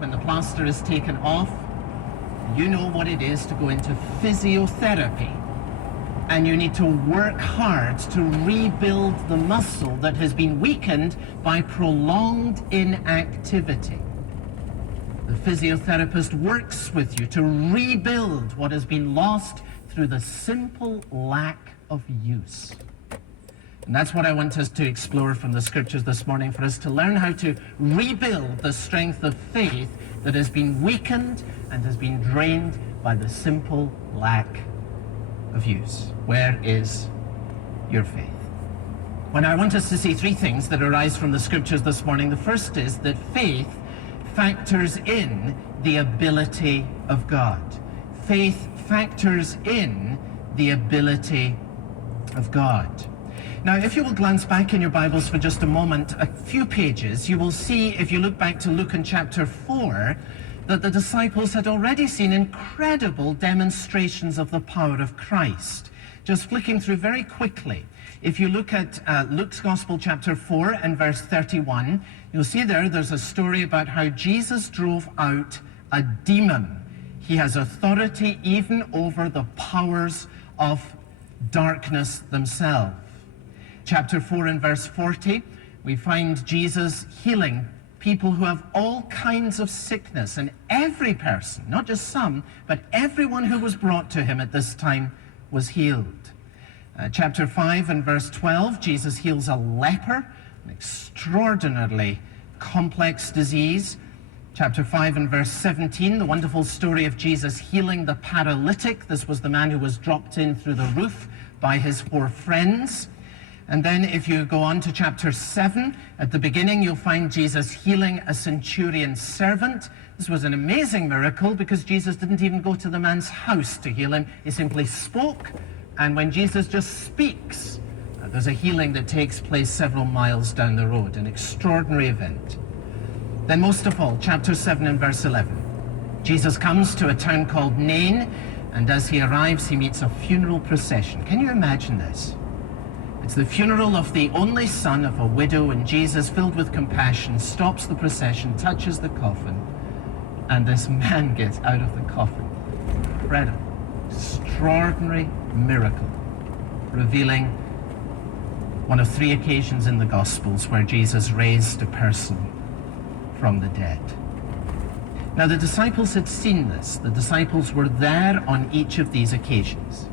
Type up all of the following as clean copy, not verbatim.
when the plaster is taken off, you know what it is to go into physiotherapy. And you need to work hard to rebuild the muscle that has been weakened by prolonged inactivity. The physiotherapist works with you to rebuild what has been lost through the simple lack of use. And that's what I want us to explore from the scriptures this morning, for us to learn how to rebuild the strength of faith that has been weakened and has been drained by the simple lack of use. Where is your faith? Well, I want us to see three things that arise from the scriptures this morning. The first is that faith factors in the ability of God. Faith factors in the ability of God. Now, if you will glance back in your Bibles for just a moment, a few pages, you will see, if you look back to Luke in chapter 4, that the disciples had already seen incredible demonstrations of the power of Christ. Just flicking through very quickly, if you look at Luke's Gospel chapter 4 and verse 31, you'll see there's a story about how Jesus drove out a demon. He has authority even over the powers of darkness themselves. Chapter 4 and verse 40, we find Jesus healing people who have all kinds of sickness, and every person, not just some, but everyone who was brought to him at this time was healed. Chapter 5 and verse 12, Jesus heals a leper, an extraordinarily complex disease. Chapter 5 and verse 17, the wonderful story of Jesus healing the paralytic. This was the man who was dropped in through the roof by his 4 friends. And then if you go on to chapter 7, at the beginning you'll find Jesus healing a centurion's servant. This was an amazing miracle because Jesus didn't even go to the man's house to heal him. He simply spoke, and when Jesus just speaks, there's a healing that takes place several miles down the road, an extraordinary event. Then most of all, chapter 7 and verse 11. Jesus comes to a town called Nain, and as he arrives, he meets a funeral procession. Can you imagine this? It's the funeral of the only son of a widow, and Jesus, filled with compassion, stops the procession, touches the coffin, and this man gets out of the coffin. Incredible, extraordinary miracle, revealing one of 3 occasions in the Gospels where Jesus raised a person from the dead. Now, the disciples had seen this. The disciples were there on each of these occasions.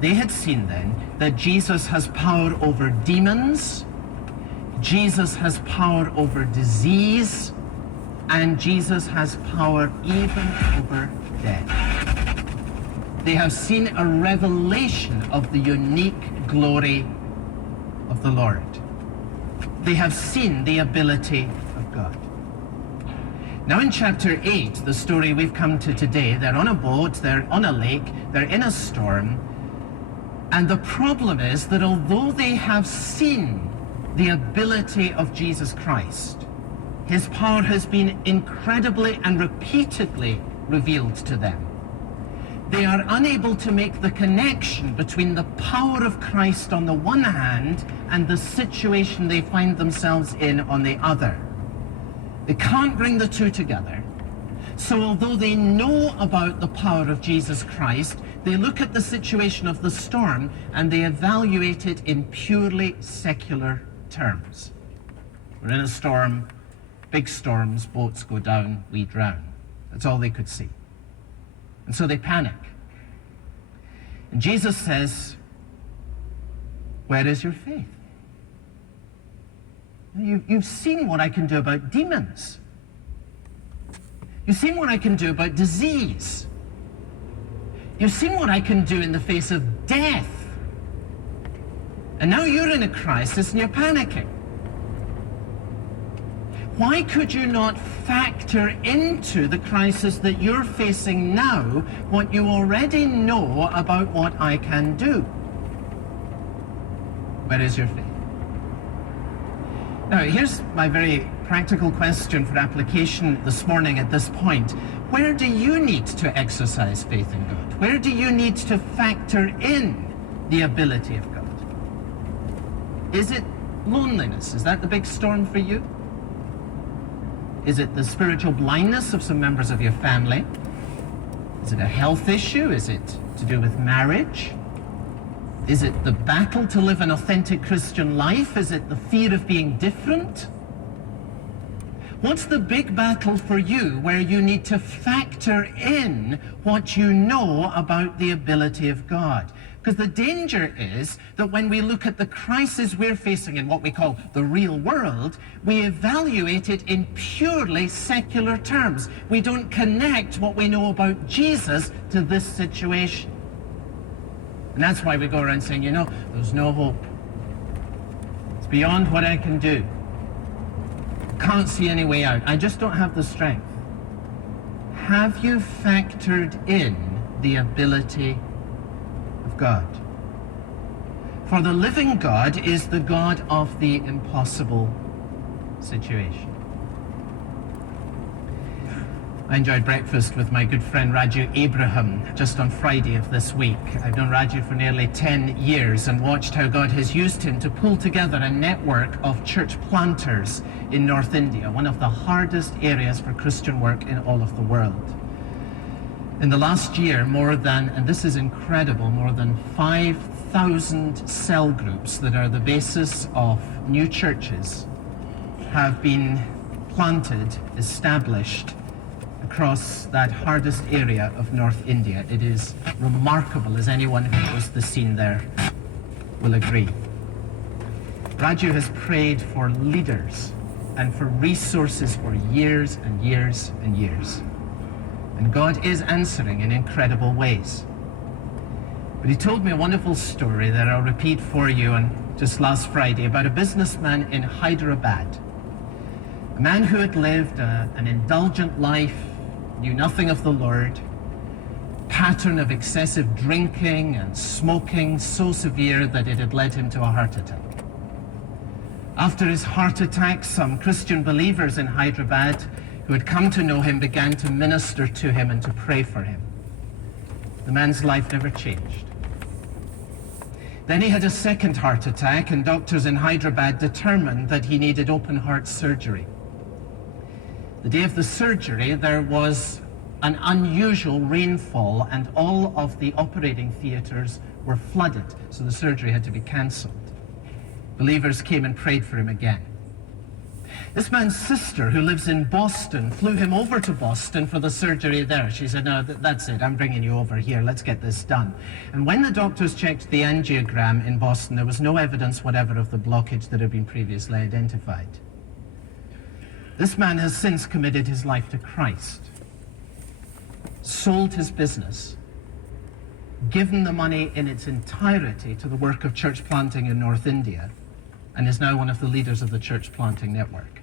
They had seen then that Jesus has power over demons, Jesus has power over disease, and Jesus has power even over death. They have seen a revelation of the unique glory of the Lord. They have seen the ability of God. Now in chapter 8, the story we've come to today, they're on a boat, they're on a lake, they're in a storm, and the problem is that although they have seen the ability of Jesus Christ, his power has been incredibly and repeatedly revealed to them. They are unable to make the connection between the power of Christ on the one hand and the situation they find themselves in on the other. They can't bring the two together. So although they know about the power of Jesus Christ, they look at the situation of the storm and they evaluate it in purely secular terms. We're in a storm, big storms, boats go down, we drown. That's all they could see. And so they panic. And Jesus says, where is your faith? You've seen what I can do about demons. You've seen what I can do about disease. You've seen what I can do in the face of death. And now you're in a crisis and you're panicking. Why could you not factor into the crisis that you're facing now what you already know about what I can do? Where is your faith? Now, here's my very practical question for application this morning at this point. Where do you need to exercise faith in God? Where do you need to factor in the ability of God? Is it loneliness? Is that the big storm for you? Is it the spiritual blindness of some members of your family? Is it a health issue? Is it to do with marriage? Is it the battle to live an authentic Christian life? Is it the fear of being different? What's the big battle for you where you need to factor in what you know about the ability of God? Because the danger is that when we look at the crisis we're facing in what we call the real world, we evaluate it in purely secular terms. We don't connect what we know about Jesus to this situation. And that's why we go around saying, you know, there's no hope. It's beyond what I can do. Can't see any way out. I just don't have the strength. Have you factored in the ability of God? For the living God is the God of the impossible situation. I enjoyed breakfast with my good friend Raju Abraham just on Friday of this week. I've known Raju for nearly 10 years and watched how God has used him to pull together a network of church planters in North India, one of the hardest areas for Christian work in all of the world. In the last year, more than, and this is incredible, more than 5,000 cell groups that are the basis of new churches have been planted, established, across that hardest area of North India. It is remarkable, as anyone who knows the scene there will agree. Raju has prayed for leaders and for resources for years and years and years. And God is answering in incredible ways. But he told me a wonderful story that I'll repeat for you on just last Friday about a businessman in Hyderabad. A man who had lived an indulgent life, knew nothing of the Lord, pattern of excessive drinking and smoking so severe that it had led him to a heart attack. After his heart attack, some Christian believers in Hyderabad who had come to know him began to minister to him and to pray for him. The man's life never changed. Then he had a second heart attack, and doctors in Hyderabad determined that he needed open heart surgery. The day of the surgery, there was an unusual rainfall and all of the operating theaters were flooded, so the surgery had to be cancelled. Believers came and prayed for him again. This man's sister, who lives in Boston, flew him over to Boston for the surgery there. She said, no, that's it, I'm bringing you over here, let's get this done. And when the doctors checked the angiogram in Boston, there was no evidence whatever of the blockage that had been previously identified. This man has since committed his life to Christ, sold his business, given the money in its entirety to the work of church planting in North India, and is now one of the leaders of the church planting network.